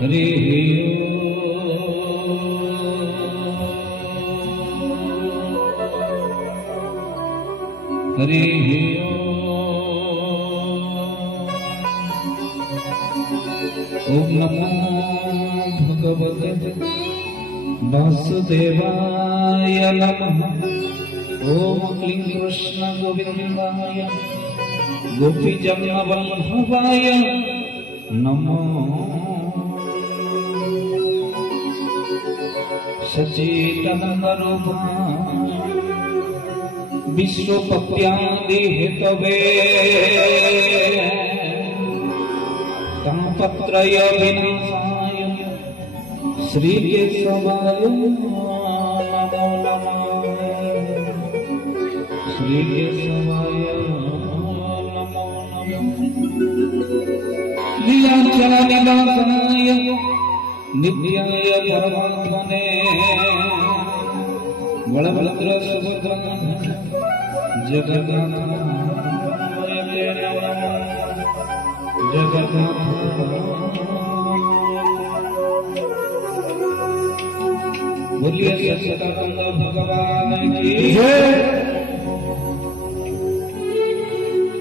हरि हरि ओम नमो भगवते वासुदेवाय नमः। ओम क्लीं कृष्ण गोविंदाय गोपीजनवल्लभाय नमो। सच्चिदानन्दरूपाय विश्वपत्यादि हेतवे तापत्रय विनाशाय श्रीकेशवाय नमो नमः। श्रीकेशवाय नमो नमः। लीलाचल निवासाय नित्याय परमात्मने बलभद्र सुभद्रा जगन्नाथाय नमः। जगन्नाथ बोलिए सच्चिदानंद भगवान की जय।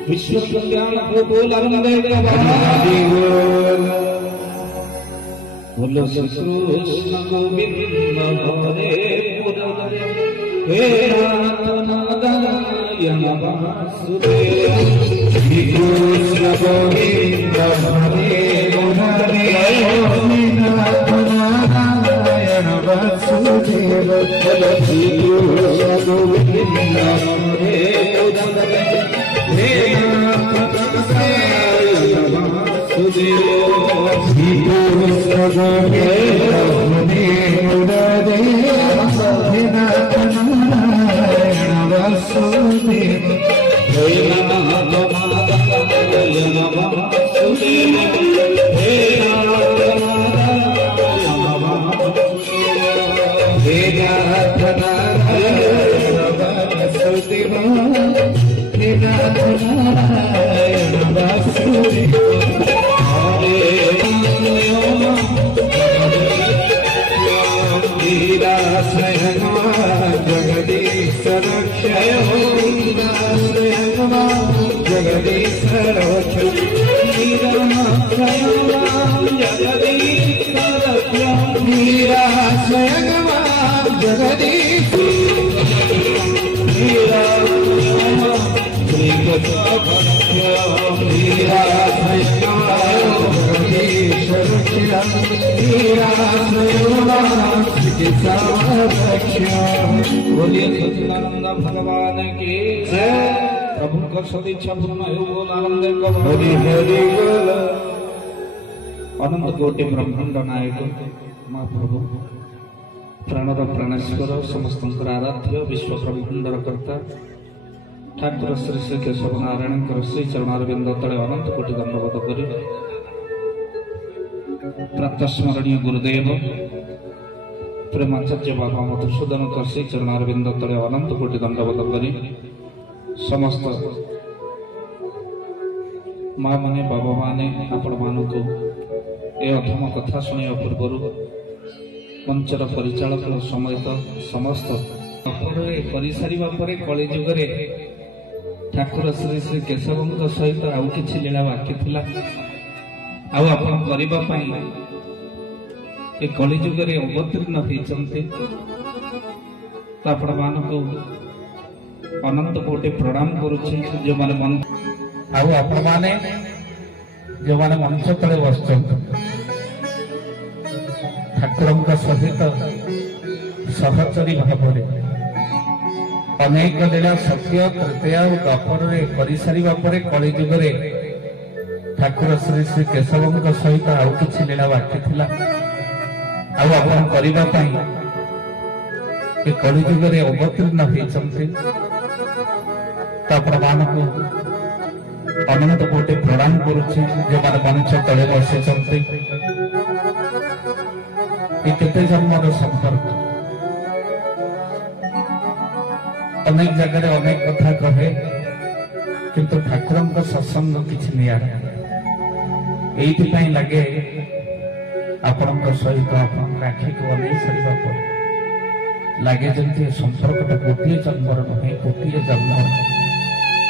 विश्व कल्याण प्रभु नर्मदे बोलो श्री कृष्ण गोविंद हरे मुरारे हे नाथ नारायण वासुदेव। श्री कृष्ण गोविंद हरे मुरारे हे नाथ नारायण वासुदेव। बोलो श्री कृष्ण गोविंद हरे मुरारे हे नाथ नारायण वासुदेव। श्री कृष्ण गोविंद हरे मुरारे हे नाथ नारायण वासुदेव। हे नाथ नारायण वासुदेव। हे नाथ नारायण वासुदेव। हे नाथ नारायण वासुदेव। हे नाथ नारायण वासुदेव। जगदीश रक्षय जगदीश रक्षय जगदीश बोलिए सच्चिदानंद भगवान की जय। प्रभु का सदिच्छा पूर्ण हो बोल आनंद हरि हरि बोल। अनंत कोटि ब्रह्मांड नायक महाप्रभु प्राणर प्राणेश्वर समस्त आराध्य विश्व ब्रह्मांडर कर्ता ठाकुर श्री श्री केशव नारायण श्री चरणारविंद तले अनंत कोटि दंडवत करी प्रातस्मरणीय गुरुदेव प्रेमाचार्य बाबा मधुसूदन श्री चरणारविंद तले अनंत कोटि दंडवत करी समस्त माँ माने बाबा माने आपण मानक ए अधम कथा शुणा पूर्व मंचर परिचालक समेत समस्त कर सारा पर कलिजुगे ठाकुर श्री श्री केशव सहित आउ कि लीला बाकी था आप कलिजुगे अवतीर्ण होती आपण मान अनंत कोटि प्रणाम करुच्छे। जो माने मन आपण माने जो माने मंच तले बस ठाकुर सहित सहचरी भाव अनेक लीला सत्य तृतीया द्वापर कर सारा पर कलिजुगे ठाकुर श्री श्री केशव सहित आउ कि लीला बाकी था कलिजुगे अवतीर्ण होती अनंत कोटि प्रणाम करुच्छे। जो माने मंच तले बसी केते जन्मर संपर्क अनेक जगह अनेक कथा कहे किंतु ठाकुर सत्संग किसी निरा ये लगे आपण सहित आपण आखि को अनेक सारा पर लगे जमी संपर्क गोटे जन्मर नुहे गोटे जन्म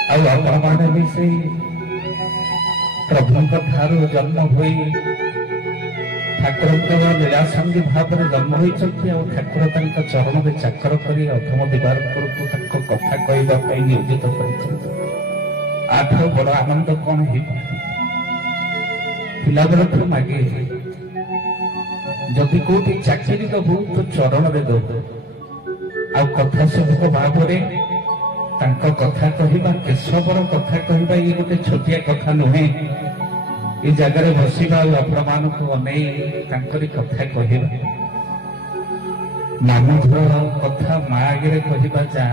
आपने भी से प्रभु ठार जन्म हो ठाकुर लीला संगी भाव में जन्म होती ठाकुर चरण में चाकर कर अधम दिवार कथा कहवाई नियोजित कर बड़ आनंद कौन पिला बेलू मागे जदि कौटी चाकरी दबू तो चरण में दबू आ कथा सेवक भाव कथा कहवा केशवर कथा कहवा ये गोटे छोटिया कथा नुहे ये जगह बसवा आपण मान को अनेक कथा कहवा मामुधर कथा माँ आगे कहवा जा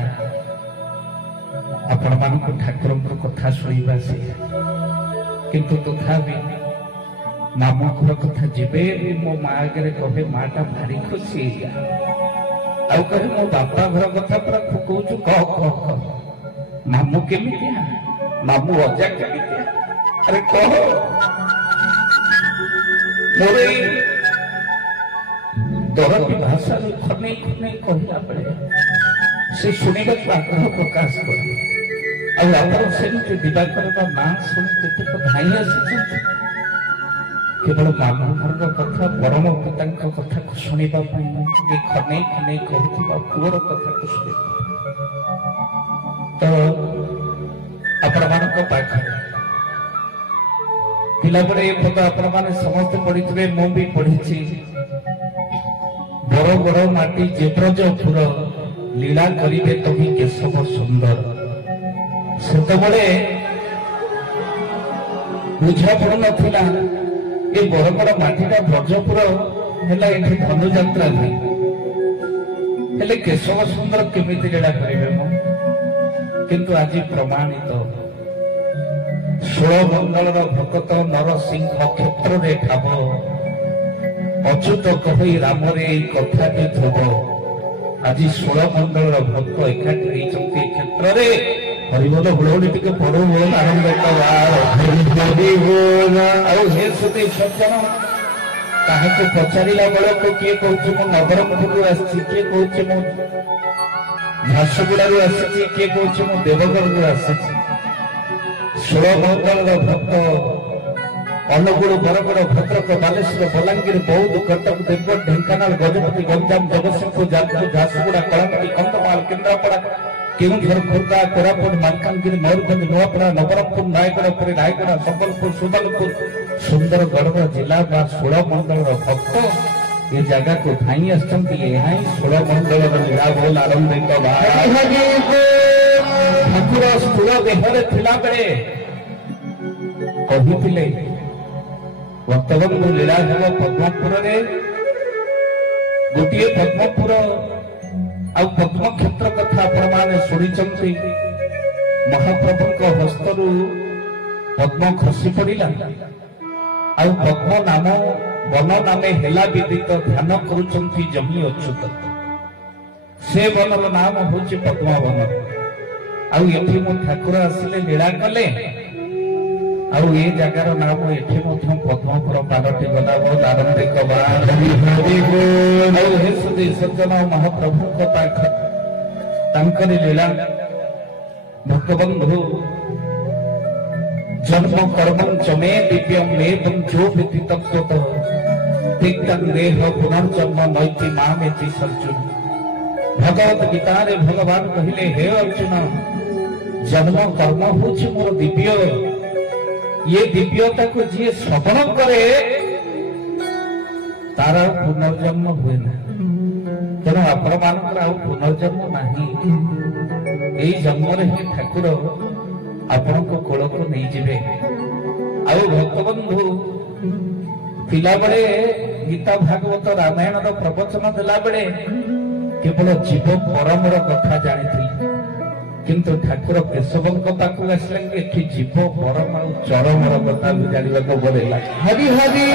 आपण मान ठाकुर कथा शुणा से किंतु तथापि मामू घर कथा जीवे मो माँ आगे कहे माटा भारी खुशी आ कहे मो बापा घर कथा पूरा फुकौचु कह मामू केमितिया मामू अजा केमितिया अरे कह मोर दरदी भाषा खने खने कहला बेले से शुणा आग्रह प्रकाश कर से दिवाकर ना शुणी केत धाई आसी केवल मामू घर कथा परम पिता कथा को शुणा खने खने कहूबा पुअर कथा को शुणा तो आपण मान पाखे पिला बड़े पद आपण मैंने समस्त पढ़ी थे मु भी पढ़ी बड़ बड़ माटी जेब्रज फुर लीला करिवे तभी केशव सुंदर से बुझा पड़ नाला ये बड़ बड़ माटीटा ब्रजपुर है धनुजात्रा हुए केशव सुंदर केमिति लीला करिवे मो किंतु आज प्रमाणित 16 मंगल भगत नरसिंह क्षेत्र में ठाब अच्युत कही राम रे कथा ध्रुव आज 16 मंगल भक्त एकाठी क्षेत्र में हरिबोल हुड़हुड़ी टिके पड़ो बोल आनंद सज्जन क्या पचारा बेल को किए कह नवरंगपुर आसी किए कह झारसुगुड़ा आसी किए कह देवगढ़ आसी 16 मंगल भक्त अनुगुण बरगड़ भद्रक बालेश्वर बलांगीर बौद्ध कटक देवगढ़ ढेंकानाल गजपति गंजाम जगतसिंहपुर जाजपुर झारसुगुड़ा कलाहांडी कंधमाल केन्द्रापड़ा केउंझर खोर्धा कोरापुट मालकानगिरी मयूरभंज नुआपड़ा नवरंगपुर रायगढ़ रायगढ़ संबलपुर सुबलपुर सुंदरगढ़ जिला 16 मंडल भक्त ये जगह को धाई आसचंती 16 मंडल लीला बोल आरंभिक ठाकुर स्थूल देहरे थिला बेले कहिथिले वर्तमान लीला हेब पद्मपुर रे गोटे पद्मपुर आ पद्म क्षेत्र कथा आपण माने सुनिचंती महाप्रभु हस्तरू पद्म खसी पड़ा आ पद्म नाम वन नामे हेला विदित ध्यान करुचंती जमी अच्युत से बनर नाम होची पद्म वन आउ एठी मो ठाकुर आसिले लीला कले आउ ए जगार नाम एठी मध्य पद्मपुर पालटी गला बहुत आनंदिक आउ हे सुधी सज्जन महाप्रभु को तांकरी लीला भक्तबंधु जन्म कर्मं चमे दिव्यम नेदम जो विधि तत्वत तिक्तं देह पुनर्जन्म नैति मामेति सर्जुन भगवत गीता रे भगवान कहिले हे अर्जुन जन्म कर्म होछि मोर दिव्य ये दिव्यता को जी श्रवण करे तार पुनर्जन्म हुए ना तेणु आपण मानकर आउ पुनर्जन्म नाही एई जन्म रे ही ठाकुर आपण को कोल को नहीं जिवे आउ भक्तबंधु पिला बड़े गीता भागवत रामायण रो प्रवचन देला बड़े केवल जीव परमर कथा जानी किंतु ठाकुर केशव पाखु आसले एठी जीव परम और चरमर कथा भी जानवा बोलेला हरि हरि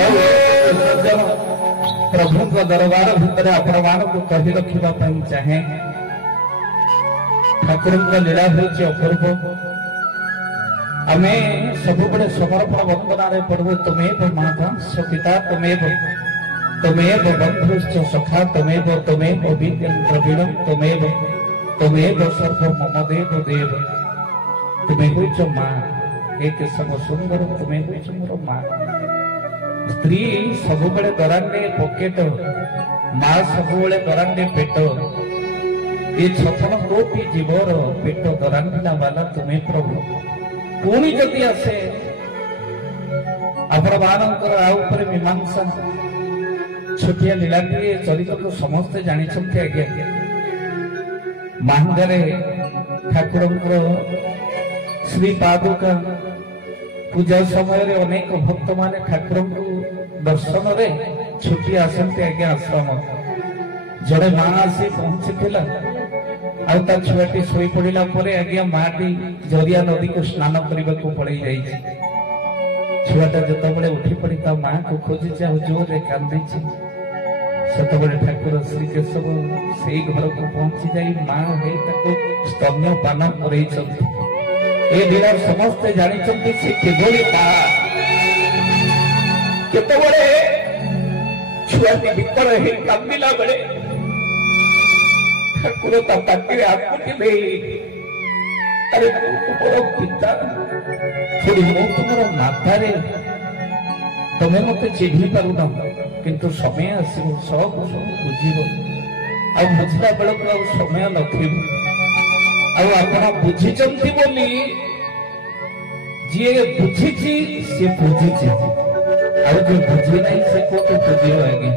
प्रभु दरबार भितर आपण मान को कही रखिबा चाहे ଠାକୁରଙ୍କ ଲୀଳା ହେଉଛି ଅପୂର୍ବ। ଆମେ ସବୁବେଳେ ସମର୍ପଣ ବନ୍ଦନାରେ ପଢୁ ତୁମେବ ମାତାଂଶ ପିତା ତୁମେବ ବନ୍ଧୁଶ୍ଚ ସଖା ତୁମେବ ବିଦ୍ୟଂ ଦ୍ରବିଣଂ ତୁମେବ ସର୍ବ ମମ ଦେବ ଦେବ। ତୁମେ ହେଉଛ ମା, ଏ କେଶବ ସୁନ୍ଦର, ତୁମେ ହେଉଛ ମୋର ମା। ସ୍ତ୍ରୀ ସବୁବେଳେ ଦରାଣ୍ଡେ ପକେଟ, ମା ସବୁବେଳେ ଦରାଣ୍ଡେ ପେଟ। ଏ 56 କୋଟି ଜୀବର ପେଟ ଦରାଣ୍ଡିଲା ବାଲା ତୁମେ ପ୍ରଭୁ। ପୁଣି ଯଦି ଆସେ ଆପଣ ମାନଙ୍କର ଆଉ ଉପରେ ମୀମାଂସା, ଛୋଟିଆ ଲୀଳାଟିଏ ଚରିତକୁ ସମସ୍ତେ ଜାଣିଛନ୍ତି ଆଜ୍ଞା। ମାହାଙ୍ଗାରେ ଠାକୁରଙ୍କର ଶ୍ରୀ ପାଦୁକା ପୂଜା ସମୟରେ ଅନେକ ଭକ୍ତ ମାନେ ଠାକୁରଙ୍କୁ ଦର୍ଶନରେ ଛୁଟି ଆସନ୍ତି ଆଜ୍ଞା ଆଶ୍ରମ। ଜଣେ ମା ଆସି ପହଞ୍ଚିଥିଲା, ଆଉ ତା ଛୁଆଟି ଶୋଇ ପଡିଲା ପରେ ଆଜ୍ଞା ମାଟି ଜରିଆ ନଦୀକୁ ସ୍ନାନ କରିବାକୁ ପଳେଇ ଯାଇଛି। ଛୁଆଟା ଯେତେବେଳେ ଉଠି ପଡି ତା ମାକୁ ଖୋଜିଛି, ଆଉ ଜୋରରେ କାନ୍ଦିଛି। ସେତେବେଳେ ଠାକୁର ଶ୍ରୀ କେଶବ ସେଇ ଘରକୁ ପହଞ୍ଚି ଯାଇ ମା ହେଇ ତାକୁ ସ୍ତନ୍ୟ ପାନ କରେଇଛନ୍ତି। ଏ ଲୀଳା ସମସ୍ତେ ଜାଣିଛନ୍ତି। ସେ କିଭଳି ମା, କେତେବେଳେ ଛୁଆଟି ଭିତର ହେଇ କାନ୍ଦିଲା ବେଳେ ଠାକୁର ତା ପାଟିରେ ଆଙ୍ଗୁଠି ଦେଇ, ଆରେ ମୁଁ ତୁମର ପିତା, ପୁଣି ମୁଁ ତୁମର ମାତାରେ, ତମେ ମତେ ଚିହ୍ନି ପାରୁନ, କିନ୍ତୁ ସମୟ ଆସିବ ସବୁ ବୁଝିବ। ଆଉ ବୁଝିଲା ବେଳକୁ ଆଉ ସମୟ ନଥିବ। ଆଉ ଆପଣ ବୁଝିଛନ୍ତି ବୋଲି, ଯିଏ ବୁଝିଛି ସିଏ ବୁଝିଛି, ଆଉ ଯିଏ ବୁଝି ନାହିଁ ସେ କୋଉଠି ବୁଝିବ ଆଜ୍ଞା।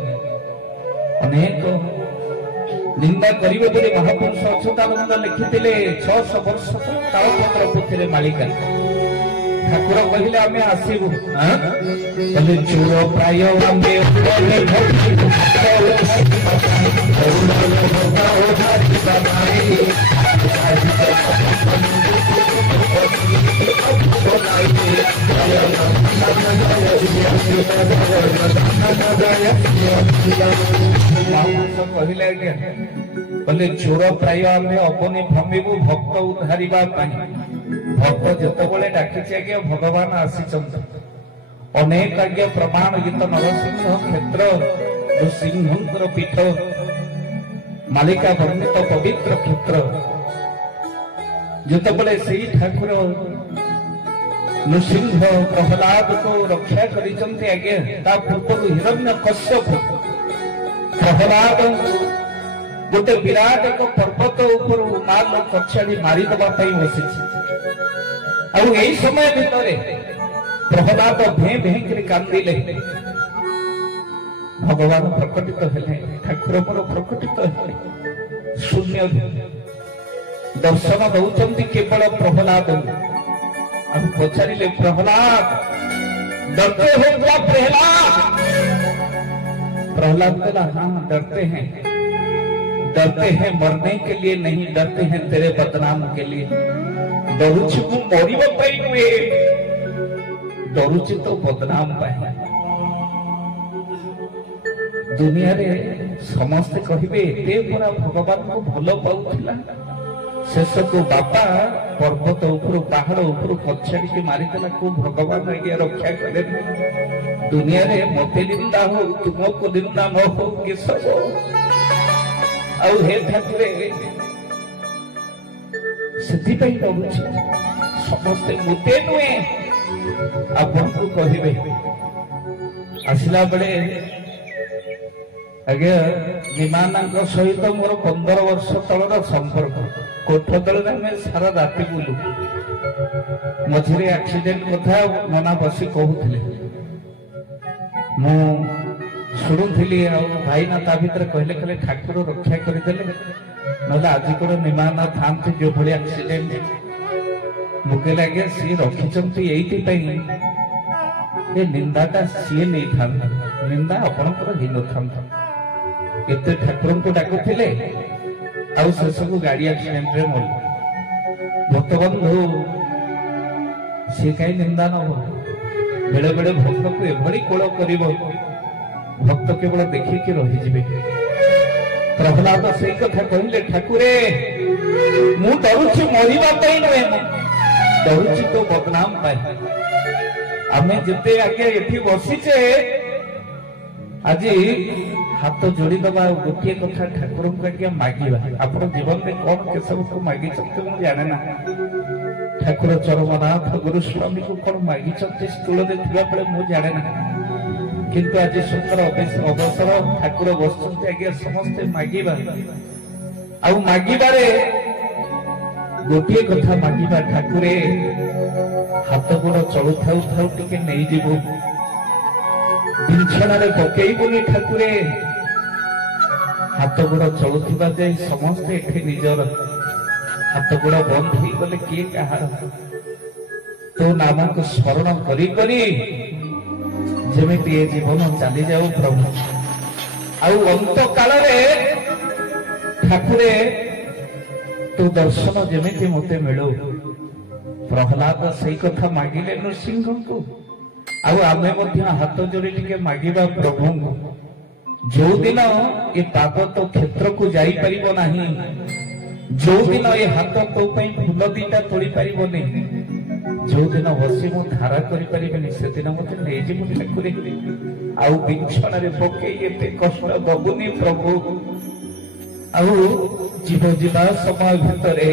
ଅନେକ ନିନ୍ଦା କରିବେ ବୋଲି ମହାପୁରୁଷ ଅଚ୍ୟୁତାନନ୍ଦ ଲିଖିଥିଲେ। 600 ବର୍ଷ ତାଳପତ୍ର ପୁଥିଲେ ମାଳିକା। ଠାକୁର କହିଲେ ଆମେ ଆସିବୁ, କହିଲେ ଚୋର ପ୍ରାୟ ଆମେ କହିଲେ ଆଜ୍ଞା, କହିଲେ ଚୋର ପ୍ରାୟ ଆମେ ଅବନି ଭ୍ରମିବୁ ଭକ୍ତ ଉଦ୍ଧାରିବା ପାଇଁ। ଭକ୍ତ ଯେତେବେଳେ ଡାକିଛି ଆଜ୍ଞା ଭଗବାନ ଆସିଛନ୍ତି। ଅନେକ ଆଜ୍ଞା ପ୍ରମାଣ ଗୀତ ନରସିଂହ କ୍ଷେତ୍ର ସିଂହଙ୍କର ପୀଠ ମାଳିକା ବର୍ଣ୍ଣିତ ପବିତ୍ର କ୍ଷେତ୍ର। ଯେତେବେଳେ ସେଇ ଠାକୁର ନୃସିଂହ ପ୍ରହ୍ଲାଦକୁ ରକ୍ଷା କରିଛନ୍ତି ଆଜ୍ଞା, ତା ପୂର୍ବରୁ ହିରଣ୍ୟ କଶ୍ୟପ ପ୍ରହ୍ଲାଦ ଗୋଟେ ବିରାଟ ଏକ ପର୍ବତ ଉପରୁ ନାଲ କଛାଡି ମାରିଦେବା ପାଇଁ ବସିଛି। ଆଉ ଏଇ ସମୟ ଭିତରେ ପ୍ରହ୍ଲାଦ ଭେଁ ଭେଁ କରି କାନ୍ଦିଲେ। ଭଗବାନ ପ୍ରକଟିତ ହେଲେ, ଠାକୁର ମୋର ପ୍ରକଟିତ ହେଲେ। ଶୂନ୍ୟ ଦର୍ଶନ ଦଉଛନ୍ତି କେବଳ ପ୍ରହ୍ଲାଦ। ଆଉ ପଚାରିଲେ, ପ୍ରହ୍ଲାଦ डरते हो क्या प्रहलाद? प्रहलाद बोला, हाँ डरते हैं मरने के लिए नहीं, डरते हैं तेरे बदनाम के लिए। डरुची को मरिब पाई नुहे, डरुची तो बदनाम पाए। दुनिया रे समस्ते कहिबे एते पूरा भगवान को भलो पाउथिला, शेष को बापा पर्वत ऊपर पहाड़ ऊपर कछाड़ी के मारिदेला को भगवान आज्ञा रक्षा करे। दुनिया रे मते निंदा हो, तुमको निंदा न हो कि सब आउ हे ठाकुरे सेति पई डरुछि। समस्ते मुते नुहे आपन को कहिबे आसिला बेले आज्ञा विमानांक सहित मोर 15 वर्ष तलर संपर्क। कोठ तले आम सारा राति बुलू। मझे एक्सीडेंट कथा नना बसी कहूले, मु शुणुली। भाईना ता भीतर कहले कहले ठाकुर रक्षा करदेले, ना आजिकर विमान था जो भाई एक्सीडेंट। मुझे आज्ञा सी रखिंट ये निंदाटा सी नहीं था, निंदा आपणकर ही न था। एत ठाकुर को डाकुले आशेष गाड़ी एक्सीडेंट रे मर। भक्तबंधु सी कहीं निंदा न हो। बेले बेले भक्त को एभली कोल कर भक्त केवल देखिकी रही। प्रहलाद से कथा कहले, ठाकुरे ମୁଁ ଡରୁଛି ମରିବା ପାଇଁ ନୁହେଁ, ମୁଁ ଡରୁଛି ତୋ ବଦନାମ ପାଇଁ। ଆମେ ଯେତେ ଆଗେ ଏଠି ବସିଛେ ଆଜି ହାତ ଯୋଡ଼ିଦବା ଆଉ ଗୋଟିଏ କଥା ଠାକୁରଙ୍କୁ ଆଜ୍ଞା ମାଗିବା। ଆପଣ ଜୀବନରେ କଣ କେଶବକୁ ମାଗିଛନ୍ତି ମୁଁ ଜାଣେ ନା। ଠାକୁର ଚରମନାଥ ଗୁରୁ ସ୍ୱାମୀକୁ କଣ ମାଗିଛନ୍ତି ସ୍ଥୂଳରେ ଥିବା ବେଳେ ମୁଁ ଜାଣେ ନା। କିନ୍ତୁ ଆଜି ସୁନ୍ଦର ଅବସର, ଠାକୁର ବସିଛନ୍ତି ଆଜ୍ଞା, ସମସ୍ତେ ମାଗିବା। ଆଉ ମାଗିବାରେ ଗୋଟିଏ କଥା ମାଗିବା, ଠାକୁରେ ହାତ ଗୋଡ଼ ଚଳୁଥାଉ ଥାଉ ଟିକେ ନେଇଯିବୁ, ବିଛଣାରେ ପକେଇବୁନି ଠାକୁରେ। ହାତ ଗୋଡ଼ ଚଳୁଥିବା ଯାଇ ସମସ୍ତେ ଏଠି ନିଜର ହାତ ଗୋଡ଼ ବନ୍ଦ ହେଇଗଲେ କିଏ କାହାର? ତୋ ନାମକୁ ସ୍ମରଣ କରି କରି ଯେମିତି ଏ ଜୀବନ ଚାଲିଯାଉ ପ୍ରଭୁ। ଆଉ ଅନ୍ତ କାଳରେ ଠାକୁରେ ତୋ ଦର୍ଶନ ଯେମିତି ମତେ ମିଳୁ। ପ୍ରହ୍ଲାଦ ସେଇ କଥା ମାଗିଲେ ନୃସିଂହଙ୍କୁ, ଆଉ ଆମେ ମଧ୍ୟ ହାତ ଯୋଡ଼ି ଟିକେ ମାଗିବା ପ୍ରଭୁଙ୍କୁ। ଯୋଉଦିନ ଏ ପାଦ ତୋ କ୍ଷେତ୍ରକୁ ଯାଇପାରିବ ନାହିଁ, ଯୋଉଦିନ ଏ ହାତ ତୋ ପାଇଁ ଫୁଲ ଦିଟା ତୋଳି ପାରିବନି, ଯୋଉଦିନ ବସି ମୁଁ ଧାରା କରିପାରିବିନି, ସେଦିନ ମତେ ନେଇଯିବୁ ଠାକୁରେ। ଆଉ ବିଛଣାରେ ପକେଇ ଏତେ କଷ୍ଟ ଦବୁନି ପ୍ରଭୁ। ଆଉ ଯିବା ସମୟ ଭିତରେ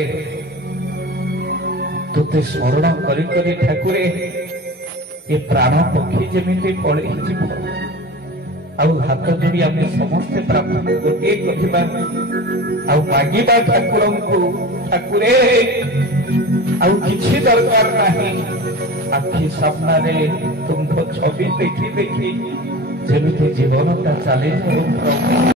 ତୋତେ ସ୍ମରଣ କରି କରି ଠାକୁରେ ଏ ପ୍ରାଣ ପକ୍ଷୀ ଯେମିତି ପଳେଇ ଯିବ। ଆଉ ହାତ ଯୋଡ଼ି ଆମେ ସମସ୍ତେ ପ୍ରାର୍ଥନା ଗୋଟିଏ କରିବା ଆଉ ମାଗିବା ଠାକୁରଙ୍କୁ, ଠାକୁରେ ଆଉ କିଛି ଦରକାର ନାହିଁ, ଆଖି ସାମ୍ନାରେ ତୁମ୍ଭ ଛବି ଦେଖି ଦେଖି ଯେମିତି ଜୀବନଟା ଚାଲିଯାଉ ପ୍ରଭୁ।